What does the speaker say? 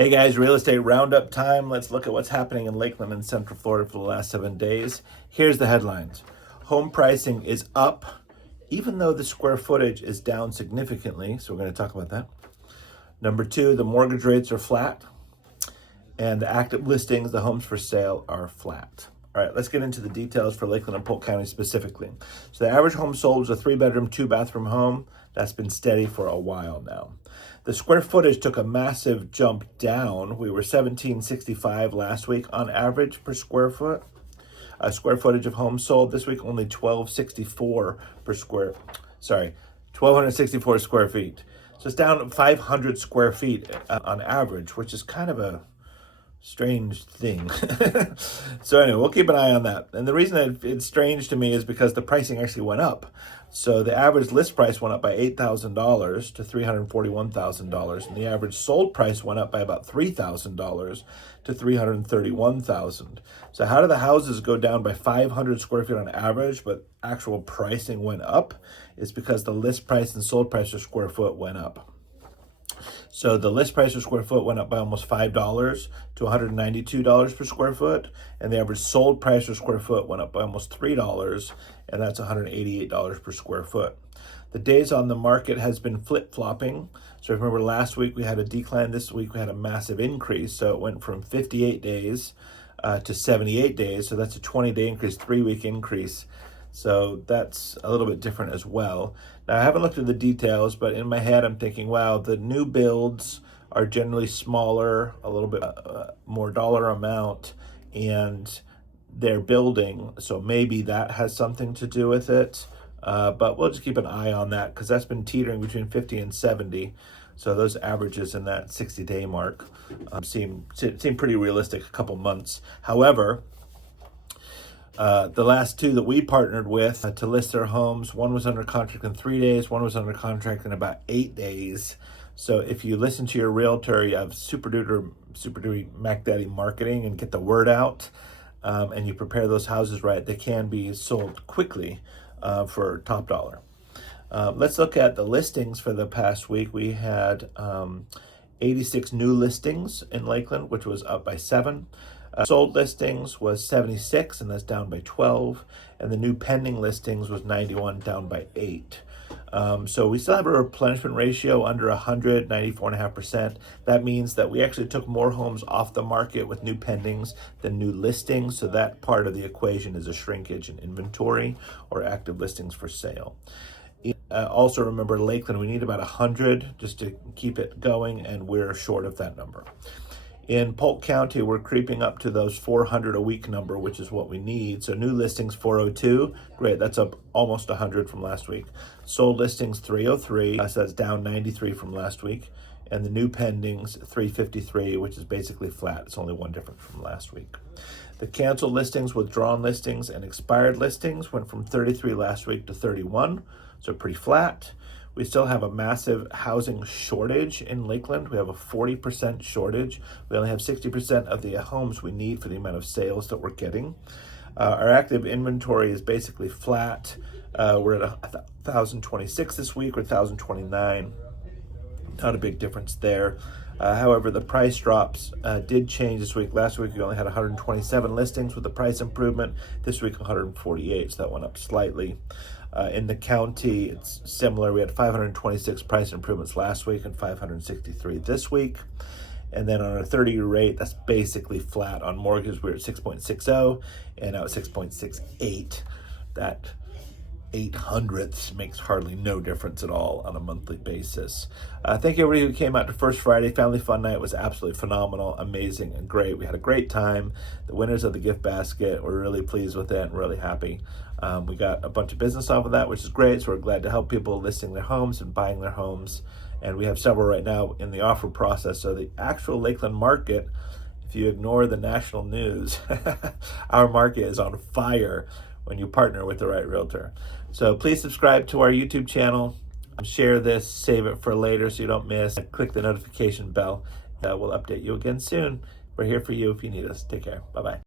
Hey guys, real estate roundup time. Let's look at what's happening in Lakeland and Central Florida for the last 7 days. Here's the headlines. Home pricing is up, even though the square footage is down significantly. So we're going to talk about that. Number two, the mortgage rates are flat. And the active listings, the homes for sale, are flat. All right, let's get into the details for Lakeland and Polk County specifically. So the average home sold was a 3-bedroom, 2-bathroom home. That's been steady for a while now. The square footage took a massive jump down. We were $1,765 last week on average per square foot. Square footage of homes sold this week only $1,264 square feet. So it's down 500 square feet on average, which is kind of a strange thing. So anyway, we'll keep an eye on that. And the reason it's strange to me is because the pricing actually went up. So the average list price went up by $8,000 to $341,000, and the average sold price went up by about $3,000 to $331,000. So how did the houses go down by 500 square feet on average, but actual pricing went up? It's because the list price and sold price per square foot went up. So the list price per square foot went up by almost $5 to $192 per square foot, and the average sold price per square foot went up by almost $3, and that's $188 per square foot. The days on the market has been flip-flopping. So remember last week we had a decline, this week we had a massive increase. So it went from 58 days to 78 days. So that's a 20-day increase, 3-week increase. So that's a little bit different as well. Now, I haven't looked at the details, but in my head, I'm thinking, wow, the new builds are generally smaller, a little bit more dollar amount, and they're building. So maybe that has something to do with it. But we'll just keep an eye on that because that's been teetering between 50 and 70. So those averages in that 60-day mark seem pretty realistic, a couple months. However, the last two that we partnered with to list their homes, one was under contract in 3 days, one was under contract in about 8 days. So if you listen to your realtor, you have super duper Mac Daddy marketing and get the word out, and you prepare those houses right, they can be sold quickly for top dollar. Let's look at the listings for the past week. We had 86 new listings in Lakeland, which was up by 7. Sold listings was 76, and that's down by 12. And the new pending listings was 91, down by 8. So we still have a replenishment ratio under 100, 94.5%. That means that we actually took more homes off the market with new pendings than new listings. So that part of the equation is a shrinkage in inventory or active listings for sale. Also remember, Lakeland, we need about 100 just to keep it going, and we're short of that number. In Polk County, we're creeping up to those 400 a week number, which is what we need. So new listings 402, great, that's up almost 100 from last week. Sold listings 303, so that's down 93 from last week. And the new pendings 353, which is basically flat. It's only one different from last week. The canceled listings, withdrawn listings, and expired listings went from 33 last week to 31, so pretty flat. We still have a massive housing shortage in Lakeland. We have a 40% shortage. We only have 60% of the homes we need for the amount of sales that we're getting. Our active inventory is basically flat. We're at 1,026 this week, or 1,029. Not a big difference there. However, the price drops did change this week. Last week, we only had 127 listings with the price improvement. This week, 148, so that went up slightly. In the county, it's similar. We had 526 price improvements last week and 563 this week. And then on a 30-year rate, that's basically flat. On mortgages, we're at 6.60 and now at 6.68. That 0.08 makes hardly no difference at all on a monthly basis. Thank you everybody who came out to First Friday. Family Fun Night was absolutely phenomenal, amazing, and great. We had a great time. The winners of the gift basket, we're really pleased with it and really happy. We got a bunch of business off of that, which is great. So we're glad to help people listing their homes and buying their homes. And we have several right now in the offer process. So the actual Lakeland market, if you ignore the national news, our market is on fire when you partner with the right realtor. So please subscribe to our YouTube channel, share this, save it for later so you don't miss, click the notification bell. We'll update you again soon. We're here for you if you need us. Take care. Bye-bye.